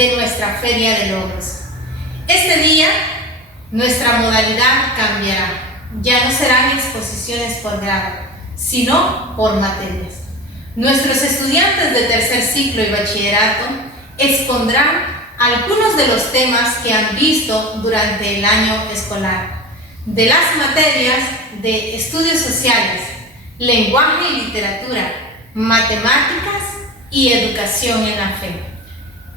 de nuestra Feria de Logros. Este día, nuestra modalidad cambiará. Ya no serán exposiciones por grado, sino por materias. Nuestros estudiantes de tercer ciclo y bachillerato expondrán algunos de los temas que han visto durante el año escolar, de las materias de estudios sociales, lenguaje y literatura, matemáticas y educación en la fe.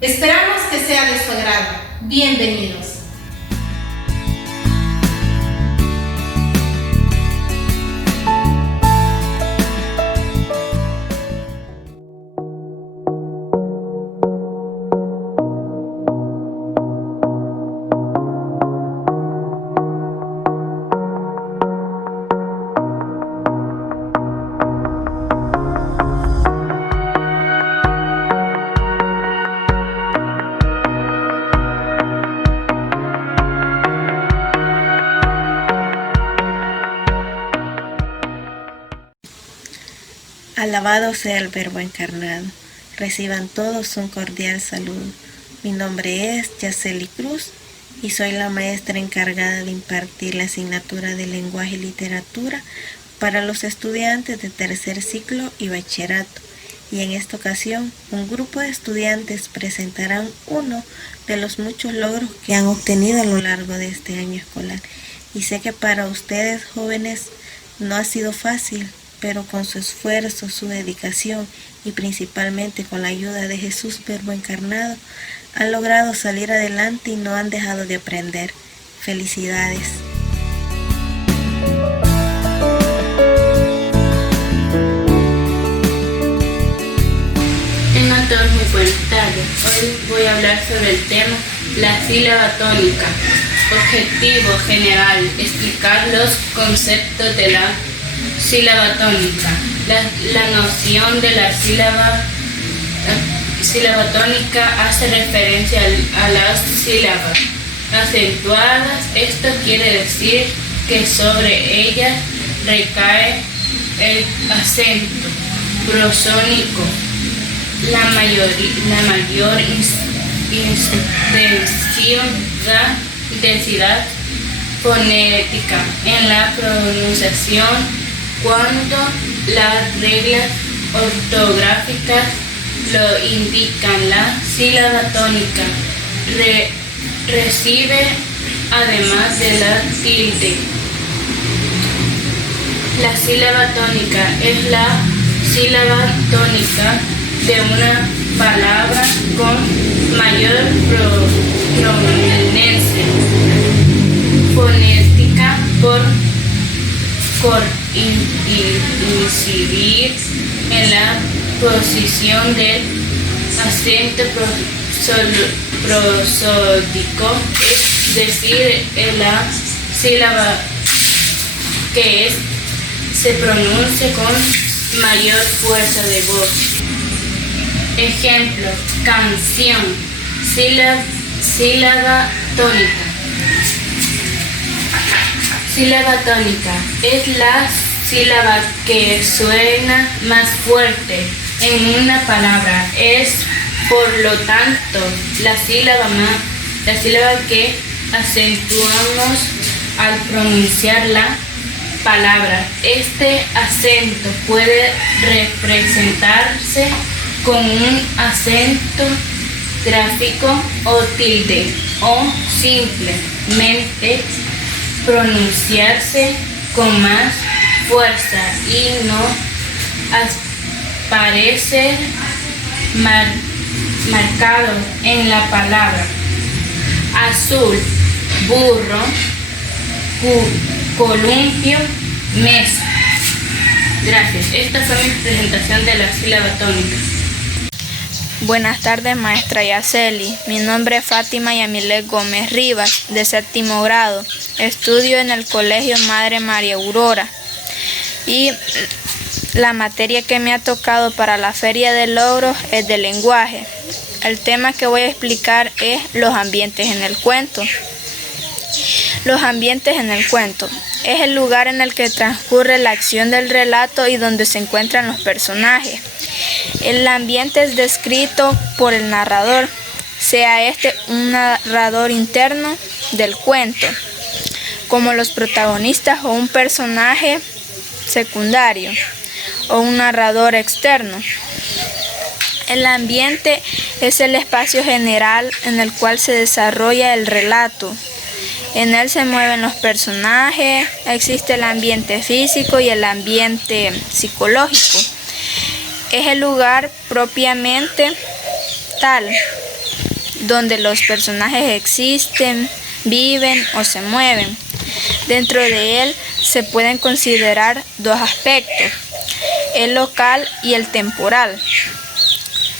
Esperamos que sea de su agrado. Bienvenidos. Alabado sea el Verbo encarnado. Reciban todos un cordial saludo. Mi nombre es Yaceli Cruz y soy la maestra encargada de impartir la asignatura de lenguaje y literatura para los estudiantes de tercer ciclo y bachillerato. Y en esta ocasión, un grupo de estudiantes presentarán uno de los muchos logros que han obtenido a lo largo de este año escolar. Y sé que para ustedes, jóvenes, no ha sido fácil, pero con su esfuerzo, su dedicación y principalmente con la ayuda de Jesús Verbo encarnado, han logrado salir adelante y no han dejado de aprender. ¡Felicidades! Tengan todos muy buenas tardes. Hoy voy a hablar sobre el tema la sílaba tónica. Objetivo general: explicar los conceptos de la sílaba tónica. La noción de la sílaba tónica hace referencia a las sílabas acentuadas. Esto quiere decir que sobre ellas recae el acento prosónico. La mayor intensidad fonética en la pronunciación, cuando las reglas ortográficas lo indican. La sílaba tónica recibe, además de la tilde. La sílaba tónica es la sílaba tónica de una palabra con mayor prominencia fonética por incidir en la posición del acento prosódico, es decir, en la sílaba que se pronuncia con mayor fuerza de voz. Ejemplo: canción, sílaba tónica. Sílaba tónica es la sílaba que suena más fuerte en una palabra. Es, por lo tanto, la sílaba que acentuamos al pronunciar la palabra. Este acento puede representarse con un acento gráfico o tilde, o simplemente pronunciarse con más fuerza y no aparecer marcado en la palabra. Azul, burro, columpio, mesa. Gracias. Esta fue mi presentación de la sílaba tónica. Buenas tardes, maestra Yaceli. Mi nombre es Fátima Yamilet Gómez Rivas, de séptimo grado. Estudio en el Colegio Madre María Aurora. Y la materia que me ha tocado para la Feria de Logros es de lenguaje. El tema que voy a explicar es los ambientes en el cuento. Los ambientes en el cuento es el lugar en el que transcurre la acción del relato y donde se encuentran los personajes. El ambiente es descrito por el narrador. sea este un narrador interno del cuento, como los protagonistas o un personaje secundario o un narrador externo. El ambiente es el espacio general en el cual se desarrolla el relato. En él se mueven los personajes, existe el ambiente físico y el ambiente psicológico. Es el lugar propiamente tal, donde los personajes existen, viven o se mueven. Dentro de él se pueden considerar dos aspectos, el local y el temporal.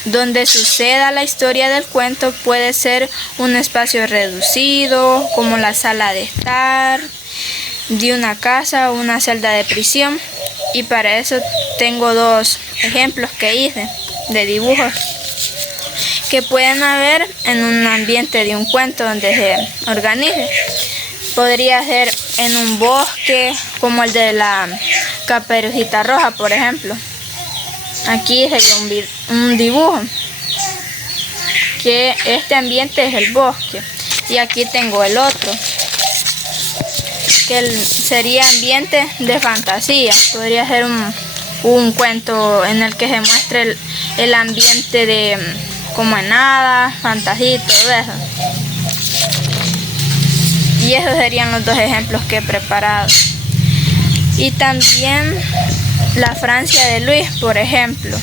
Donde suceda la historia del cuento puede ser un espacio reducido, como la sala de estar de una casa o una celda de prisión. Y para eso tengo dos ejemplos que hice de dibujos que pueden haber en un ambiente de un cuento donde se organice. Podría ser en un bosque, como el de la Caperucita Roja, por ejemplo. Aquí sería un dibujo, que este ambiente es el bosque. Y aquí tengo el otro, que sería ambiente de fantasía. Podría ser un cuento en el que se muestre el ambiente de como en hadas, fantasía y todo eso. Y esos serían los dos ejemplos que he preparado. Y también la Francia de Luis, por ejemplo.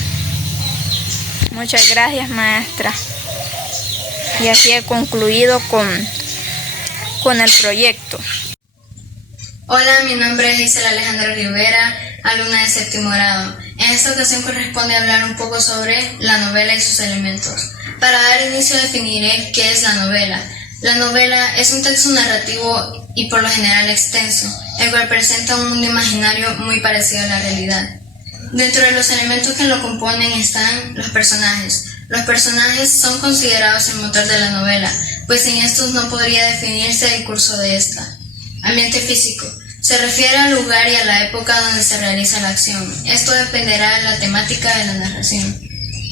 Muchas gracias, maestra. Y así he concluido con el proyecto. Hola, mi nombre es Gisela Alejandra Rivera, alumna de séptimo grado. En esta ocasión corresponde hablar un poco sobre la novela y sus elementos. Para dar inicio definiré qué es la novela. La novela es un texto narrativo y por lo general extenso, el cual presenta un mundo imaginario muy parecido a la realidad. Dentro de los elementos que lo componen están los personajes. Los personajes son considerados el motor de la novela, pues sin estos no podría definirse el curso de esta. Ambiente físico. Se refiere al lugar y a la época donde se realiza la acción. Esto dependerá de la temática de la narración.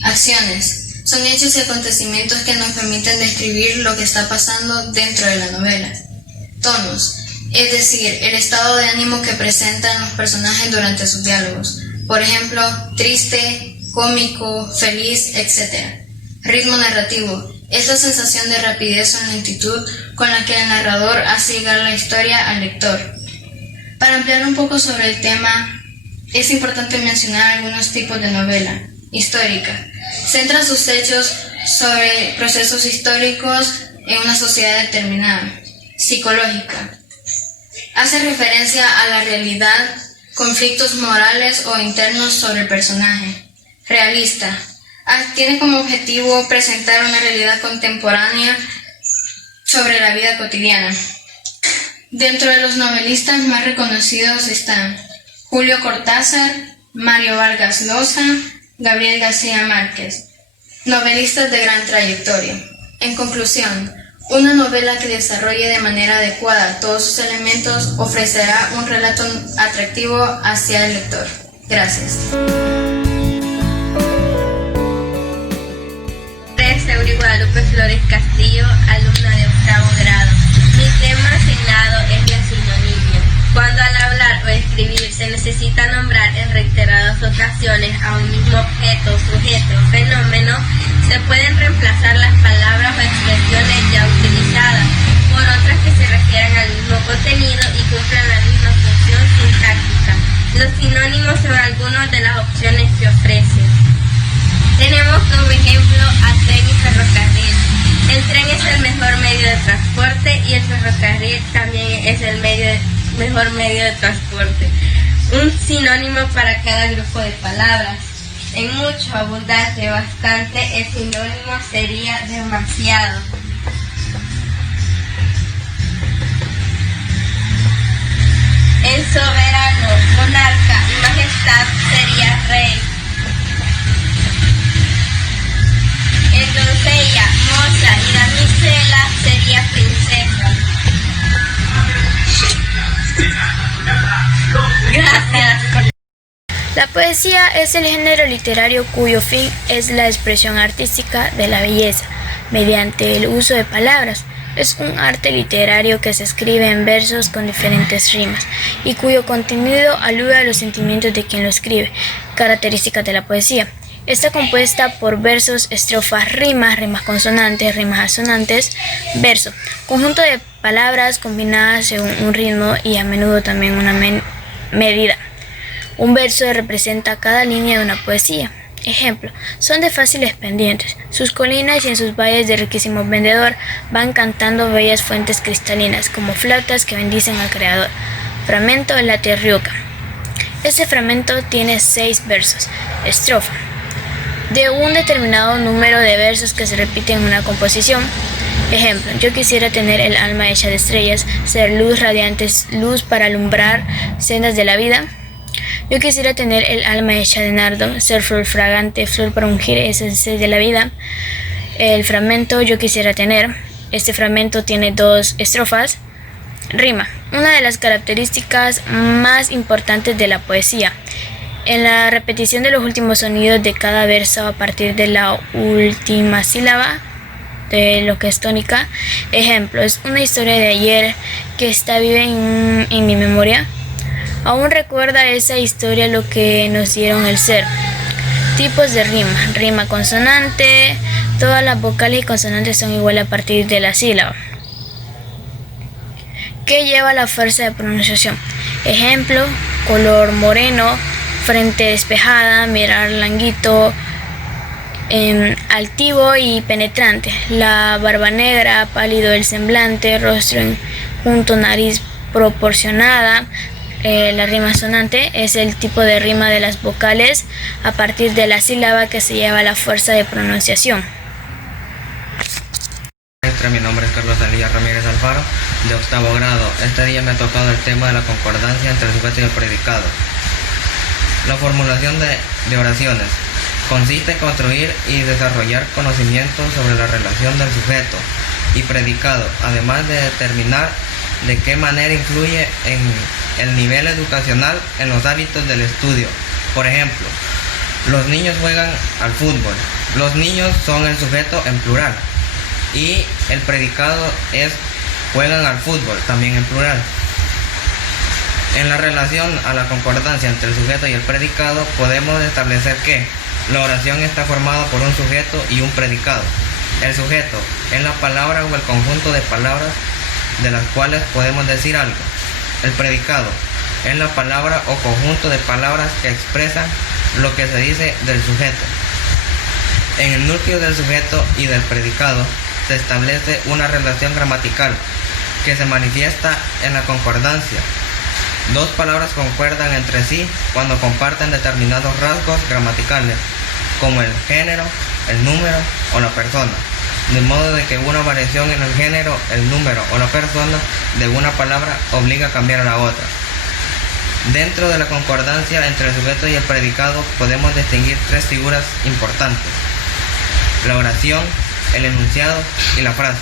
Acciones. Son hechos y acontecimientos que nos permiten describir lo que está pasando dentro de la novela. Tonos, es decir, el estado de ánimo que presentan los personajes durante sus diálogos. Por ejemplo, triste, cómico, feliz, etc. Ritmo narrativo, es la sensación de rapidez o lentitud con la que el narrador hace llegar la historia al lector. Para ampliar un poco sobre el tema, es importante mencionar algunos tipos de novela. Histórica. Centra sus hechos sobre procesos históricos en una sociedad determinada. Psicológica. Hace referencia a la realidad, conflictos morales o internos sobre el personaje. Realista. Tiene como objetivo presentar una realidad contemporánea sobre la vida cotidiana. Dentro de los novelistas más reconocidos están Julio Cortázar, Mario Vargas Llosa, Gabriel García Márquez, novelistas de gran trayectoria. En conclusión, una novela que desarrolle de manera adecuada todos sus elementos ofrecerá un relato atractivo hacia el lector. Gracias. Soy Guadalupe Flores Castillo, alumna de octavo grado. Mi tema asignado es la sinonimia. Cuando al hablar o escribir se necesita nombrar en reiteradas ocasiones a un mismo objeto, sujeto o fenómeno, se pueden reemplazar las palabras o expresiones ya utilizadas por otras que se refieran al mismo contenido y cumplan la misma función sintáctica. Los sinónimos son algunas de las opciones que ofrecen. Tenemos como ejemplo a tren y ferrocarril. El tren es el mejor medio de transporte y el ferrocarril también es el mejor medio de transporte. Un sinónimo para cada grupo de palabras. En mucho, abundante, bastante, el sinónimo sería demasiado. En soberano, monarca y majestad sería rey. En doncella, moza y damisela sería princesa. Gracias. La poesía es el género literario cuyo fin es la expresión artística de la belleza. mediante el uso de palabras. Es un arte literario que se escribe en versos con diferentes rimas y cuyo contenido alude a los sentimientos de quien lo escribe, características de la poesía. Está compuesta por versos, estrofas, rimas consonantes, rimas asonantes, verso, conjunto de palabras combinadas según un ritmo y a menudo también una medida. Un verso representa cada línea de una poesía. Ejemplo, son de fáciles pendientes, sus colinas y en sus valles de riquísimo vendedor van cantando bellas fuentes cristalinas, como flautas que bendicen al Creador. Fragmento de la Tierriuca. Este fragmento tiene 6 versos. Estrofa. De un determinado número de versos que se repiten en una composición. Ejemplo, yo quisiera tener el alma hecha de estrellas, ser luz radiante, luz para alumbrar sendas de la vida. Yo quisiera tener el alma hecha de nardo, ser flor fragante, flor para ungir esencia de la vida. El fragmento yo quisiera tener. Este fragmento tiene 2 estrofas. Rima, una de las características más importantes de la poesía. En la repetición de los últimos sonidos de cada verso a partir de la última sílaba, de lo que es tónica. Ejemplo, es una historia de ayer que está viva en mi memoria. Aún recuerda esa historia lo que nos dieron el ser. Tipos de rima. Rima consonante. Todas las vocales y consonantes son iguales a partir de la sílaba. ¿Qué lleva la fuerza de pronunciación? Ejemplo, color moreno, frente despejada, mirar languito, altivo y penetrante. La barba negra, pálido el semblante, rostro junto, nariz proporcionada. La rima sonante es el tipo de rima de las vocales a partir de la sílaba que se lleva la fuerza de pronunciación. Mi nombre es Carlos Elías Ramírez Alfaro, de 8º grado. Este día me ha tocado el tema de la concordancia entre el sujeto y el predicado. La formulación de oraciones consiste en construir y desarrollar conocimientos sobre la relación del sujeto y predicado, además de determinar de qué manera influye en el nivel educacional en los hábitos del estudio. Por ejemplo, los niños juegan al fútbol. Los niños son el sujeto en plural y el predicado es juegan al fútbol, también en plural. En la relación a la concordancia entre el sujeto y el predicado podemos establecer que la oración está formada por un sujeto y un predicado. El sujeto es la palabra o el conjunto de palabras de las cuales podemos decir algo. El predicado es la palabra o conjunto de palabras que expresan lo que se dice del sujeto. En el núcleo del sujeto y del predicado se establece una relación gramatical que se manifiesta en la concordancia. 2 palabras concuerdan entre sí cuando comparten determinados rasgos gramaticales, como el género, el número o la persona, de modo de que una variación en el género, el número o la persona de una palabra obliga a cambiar a la otra. Dentro de la concordancia entre el sujeto y el predicado podemos distinguir 3 figuras importantes: la oración, el enunciado y la frase.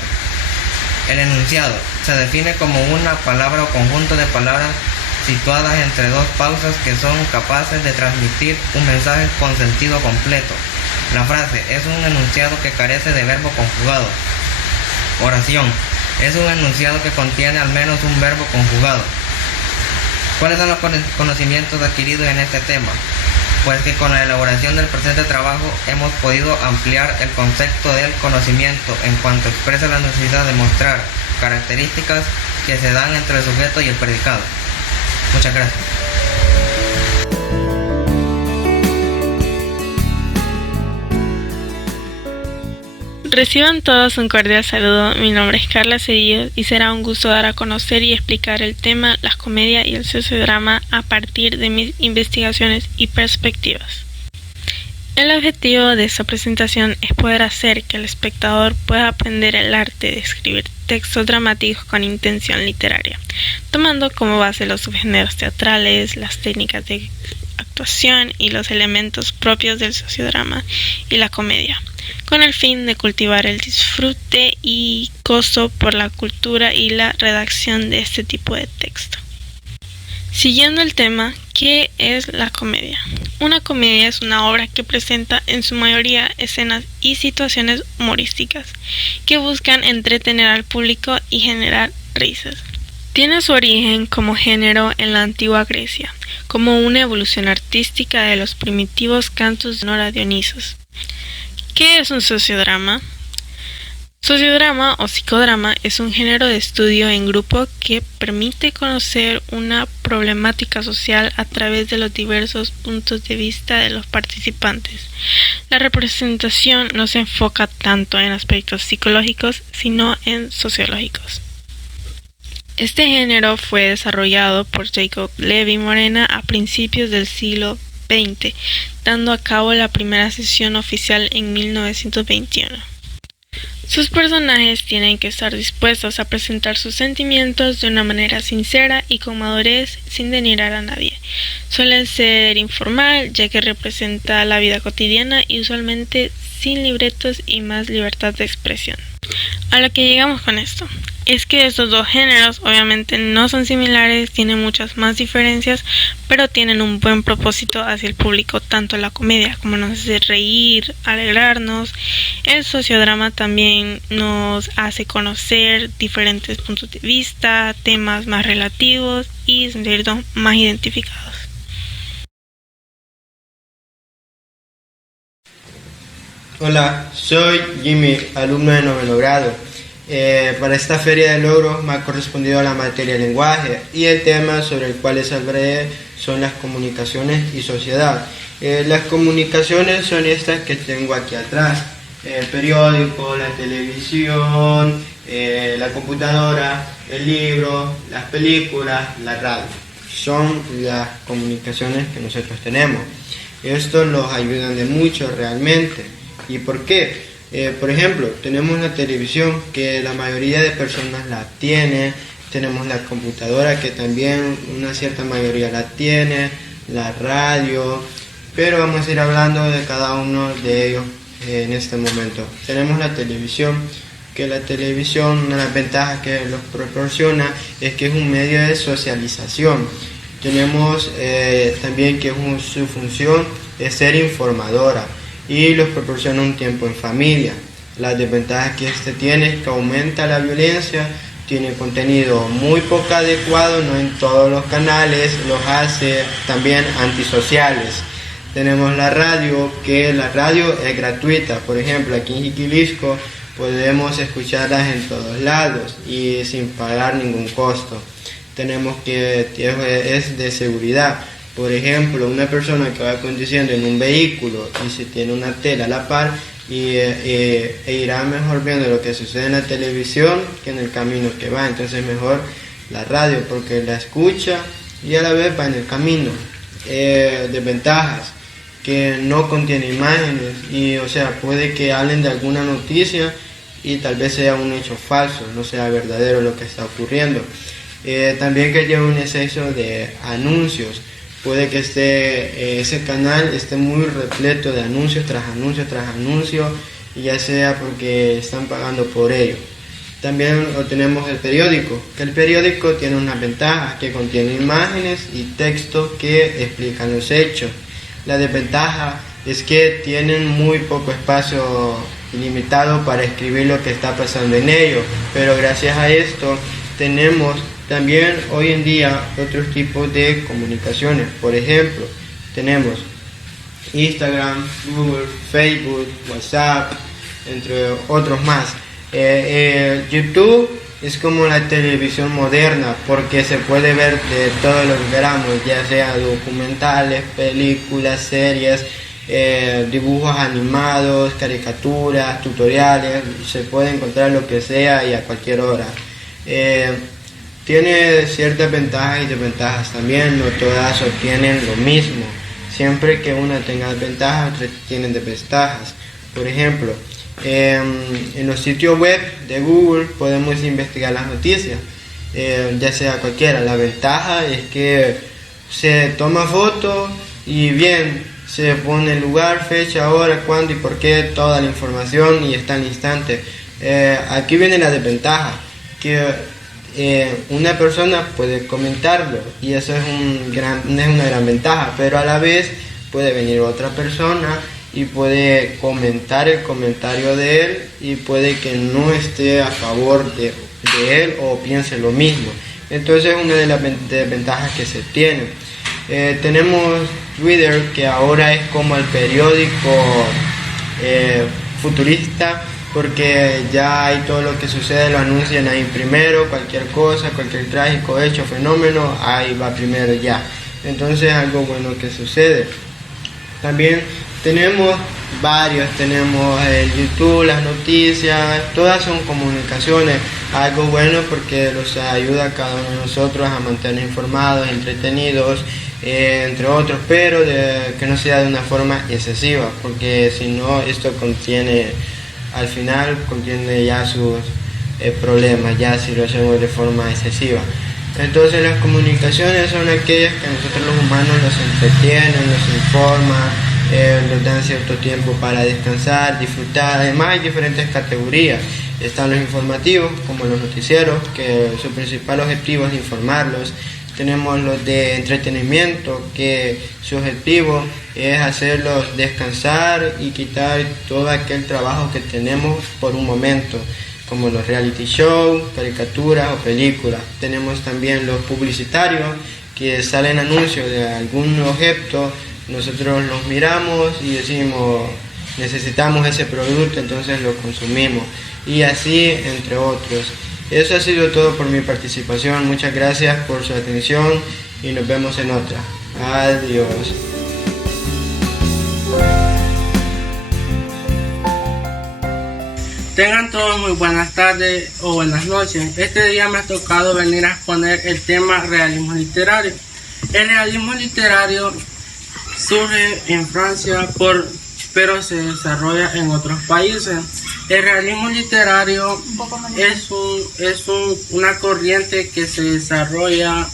El enunciado se define como una palabra o conjunto de palabras situadas entre 2 pausas que son capaces de transmitir un mensaje con sentido completo. La frase es un enunciado que carece de verbo conjugado. Oración es un enunciado que contiene al menos un verbo conjugado. ¿Cuáles son los conocimientos adquiridos en este tema? Pues que con la elaboración del presente trabajo hemos podido ampliar el concepto del conocimiento en cuanto expresa la necesidad de mostrar características que se dan entre el sujeto y el predicado. Muchas gracias. Reciban todos un cordial saludo. Mi nombre es Carla Cedillo y será un gusto dar a conocer y explicar el tema las comedias y el sociodrama a partir de mis investigaciones y perspectivas. El objetivo de esta presentación es poder hacer que el espectador pueda aprender el arte de escribir textos dramáticos con intención literaria, tomando como base los subgéneros teatrales, las técnicas de actuación y los elementos propios del sociodrama y la comedia, con el fin de cultivar el disfrute y gozo por la cultura y la redacción de este tipo de texto. Siguiendo el tema, ¿Qué es la comedia? Una comedia es una obra que presenta en su mayoría escenas y situaciones humorísticas que buscan entretener al público y generar risas. Tiene su origen como género en la antigua Grecia, como una evolución artística de los primitivos cantos de honor a Dionisos. ¿Qué es un sociodrama? Sociodrama o psicodrama es un género de estudio en grupo que permite conocer una problemática social a través de los diversos puntos de vista de los participantes. La representación no se enfoca tanto en aspectos psicológicos, sino en sociológicos. Este género fue desarrollado por Jacob Levi Morena a principios del siglo XX, dando a cabo la primera sesión oficial en 1921. Sus personajes tienen que estar dispuestos a presentar sus sentimientos de una manera sincera y con madurez sin denigrar a nadie. Suelen ser informal, ya que representa la vida cotidiana y usualmente sin libretos y más libertad de expresión. A lo que llegamos con esto es que estos dos géneros obviamente no son similares, tienen muchas más diferencias, pero tienen un buen propósito hacia el público, tanto la comedia como nos hace reír, alegrarnos. El sociodrama también nos hace conocer diferentes puntos de vista, temas más relativos y sentirnos más identificados. Hola, soy Jimmy, alumno de noveno grado. Para esta feria de logros me ha correspondido la materia lenguaje y el tema sobre el cual les hablaré son las comunicaciones y sociedad. Las comunicaciones son estas que tengo aquí atrás: el periódico, la televisión, la computadora, el libro, las películas, la radio. Son las comunicaciones que nosotros tenemos. Esto nos ayuda de mucho realmente. ¿Y por qué? Por ejemplo, tenemos la televisión, que la mayoría de personas la tiene, tenemos la computadora, que también una cierta mayoría la tiene, la radio, pero vamos a ir hablando de cada uno de ellos en este momento. Tenemos la televisión, que la televisión, una de las ventajas que nos proporciona es que es un medio de socialización. Tenemos también que su función es ser informadora y los proporciona un tiempo en familia. Las desventajas que este tiene es que aumenta la violencia, tiene contenido muy poco adecuado, no en todos los canales, los hace también antisociales. Tenemos la radio, que la radio es gratuita. Por ejemplo, aquí en Jiquilisco podemos escucharlas en todos lados y sin pagar ningún costo. Tenemos que es de seguridad. Por ejemplo, una persona que va conduciendo en un vehículo y si tiene una tele a la par irá mejor viendo lo que sucede en la televisión que en el camino que va. Entonces mejor la radio porque la escucha y a la vez va en el camino. Desventajas, que no contiene imágenes y puede que hablen de alguna noticia y tal vez sea un hecho falso, no sea verdadero lo que está ocurriendo. También que lleva un exceso de anuncios. Puede que ese canal esté muy repleto de anuncios tras anuncios tras anuncios, ya sea porque están pagando por ello. También tenemos el periódico, que el periódico tiene unas ventajas, que contiene imágenes y textos que explican los hechos. La desventaja es que tienen muy poco espacio ilimitado para escribir lo que está pasando en ellos, pero gracias a esto tenemos también hoy en día otros tipos de comunicaciones. Por ejemplo, tenemos Instagram, Google, Facebook, WhatsApp, entre otros más. YouTube es como la televisión moderna porque se puede ver de todo lo que queramos, ya sea documentales, películas, series, dibujos animados, caricaturas, tutoriales, se puede encontrar lo que sea y a cualquier hora. Tiene ciertas ventajas y desventajas también, no todas obtienen lo mismo. Siempre que una tenga ventajas, otras tienen desventajas. Por ejemplo, en los sitios web de Google podemos investigar las noticias, ya sea cualquiera. La ventaja es que se toma foto y bien, se pone el lugar, fecha, hora, cuándo y por qué, toda la información y está al instante. Aquí viene la desventaja, que una persona puede comentarlo y eso es una gran ventaja, pero a la vez puede venir otra persona y puede comentar el comentario de él y puede que no esté a favor de él o piense lo mismo. Entonces es una de las ventajas que se tiene. Tenemos Twitter, que ahora es como el periódico futurista, porque ya hay todo lo que sucede, lo anuncian ahí primero, cualquier cosa, cualquier trágico hecho, fenómeno, ahí va primero ya. Entonces algo bueno que sucede. También tenemos tenemos el YouTube, las noticias, todas son comunicaciones, algo bueno porque los ayuda a cada uno de nosotros a mantener informados, entretenidos, entre otros, pero que no sea de una forma excesiva, porque si no esto al final contiene ya sus problemas, ya si lo hacemos de forma excesiva. Entonces las comunicaciones son aquellas que nosotros los humanos nos entretienen, nos informan, nos dan cierto tiempo para descansar, disfrutar. Además hay diferentes categorías. Están los informativos, como los noticieros, que su principal objetivo es informarlos. Tenemos los de entretenimiento, que su objetivo es hacerlos descansar y quitar todo aquel trabajo que tenemos por un momento, como los reality shows, caricaturas o películas. Tenemos también los publicitarios, que salen anuncios de algún objeto, nosotros los miramos y decimos necesitamos ese producto, entonces lo consumimos, y así entre otros. Eso ha sido todo por mi participación. Muchas gracias por su atención y nos vemos en otra. Adiós. Tengan todos muy buenas tardes o buenas noches. Este día me ha tocado venir a exponer el tema realismo literario. El realismo literario surge en Francia, pero se desarrolla en otros países. El realismo literario es una corriente que se desarrolla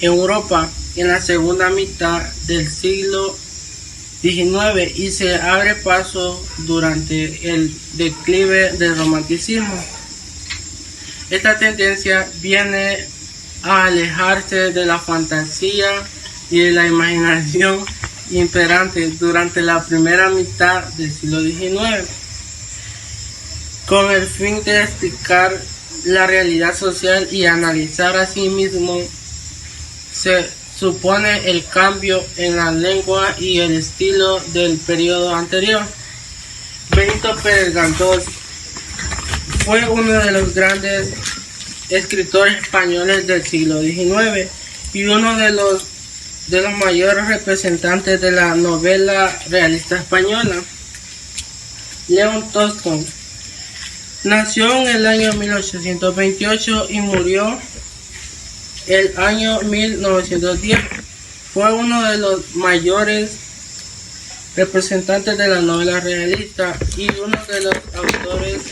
en Europa en la segunda mitad del siglo XIX y se abre paso durante el declive del romanticismo. Esta tendencia viene a alejarse de la fantasía y de la imaginación imperante durante la primera mitad del siglo XIX, con el fin de explicar la realidad social y analizar a sí mismo. Se supone el cambio en la lengua y el estilo del periodo anterior. Benito Pérez Galdós fue uno de los grandes escritores españoles del siglo XIX y uno de los mayores representantes de la novela realista española. León Tolstói nació en el año 1828 y murió el año 1910. Fue uno de los mayores representantes de la novela realista y uno de los autores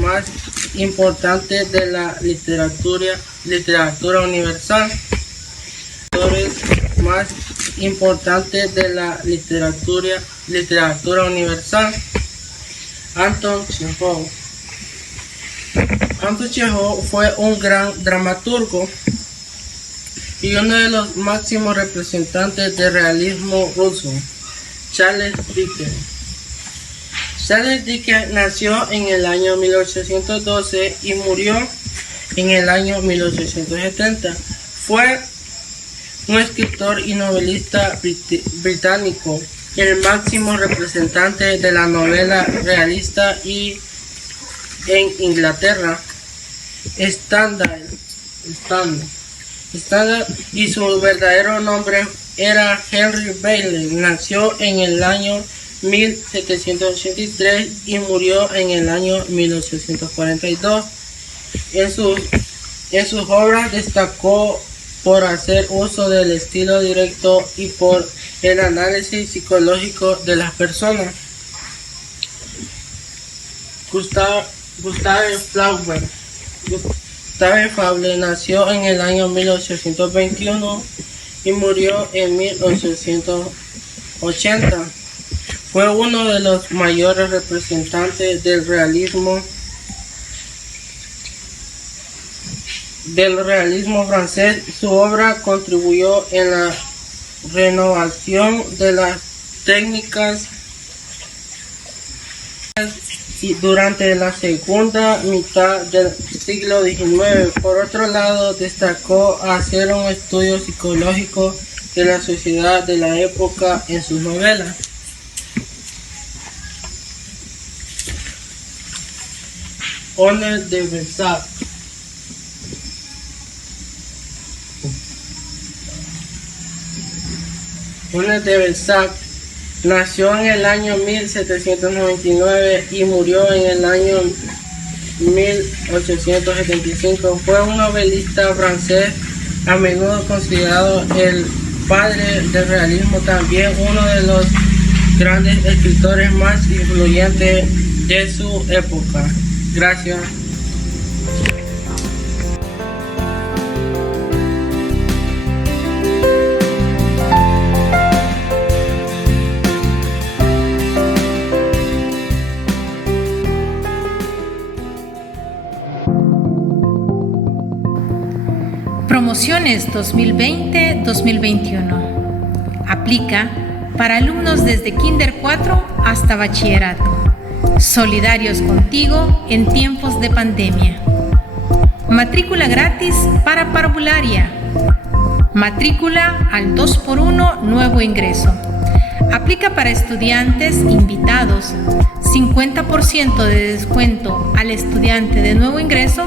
más importantes de la literatura universal. Anton Chejov. Anton Chejov fue un gran dramaturgo y uno de los máximos representantes del realismo ruso. Charles Dickens. Charles Dickens nació en el año 1812 y murió en el año 1870. Fue un escritor y novelista británico, el máximo representante de la novela realista y en Inglaterra. Stendhal, y su verdadero nombre era Henry Bailey. Nació en el año 1783 y murió en el año 1842. En sus obras destacó por hacer uso del estilo directo y por el análisis psicológico de las personas. Gustave Flaubert. Gustave Flaubert nació en el año 1821 y murió en 1880. Fue uno de los mayores representantes del realismo del realismo francés. Su obra contribuyó en la renovación de las técnicas y durante la segunda mitad del siglo XIX. Por otro lado, destacó hacer un estudio psicológico de la sociedad de la época en sus novelas. Honoré de Balzac. Honoré de Balzac nació en el año 1799 y murió en el año 1875. Fue un novelista francés, a menudo considerado el padre del realismo, también uno de los grandes escritores más influyentes de su época. Gracias. Promociones 2020-2021. Aplica para alumnos desde Kinder 4 hasta bachillerato. Solidarios contigo en tiempos de pandemia. Matrícula gratis para parvularia. Matrícula al 2x1 nuevo ingreso. Aplica para estudiantes invitados. 50% de descuento al estudiante de nuevo ingreso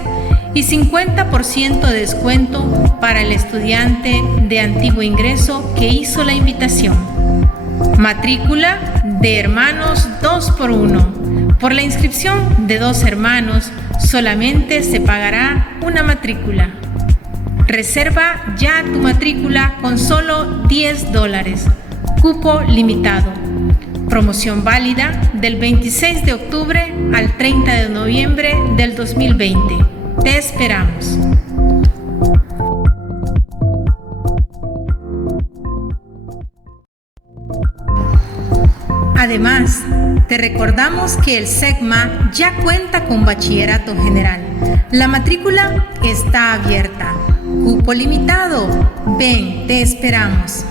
y 50% de descuento para el estudiante de antiguo ingreso que hizo la invitación. Matrícula de hermanos 2x1. Por la inscripción de 2 hermanos solamente se pagará una matrícula. Reserva ya tu matrícula con solo $10. Cupo limitado. Promoción válida del 26 de octubre al 30 de noviembre del 2020. Te esperamos. Además, te recordamos que el SEGMA ya cuenta con bachillerato general. La matrícula está abierta. Cupo limitado. Ven, te esperamos.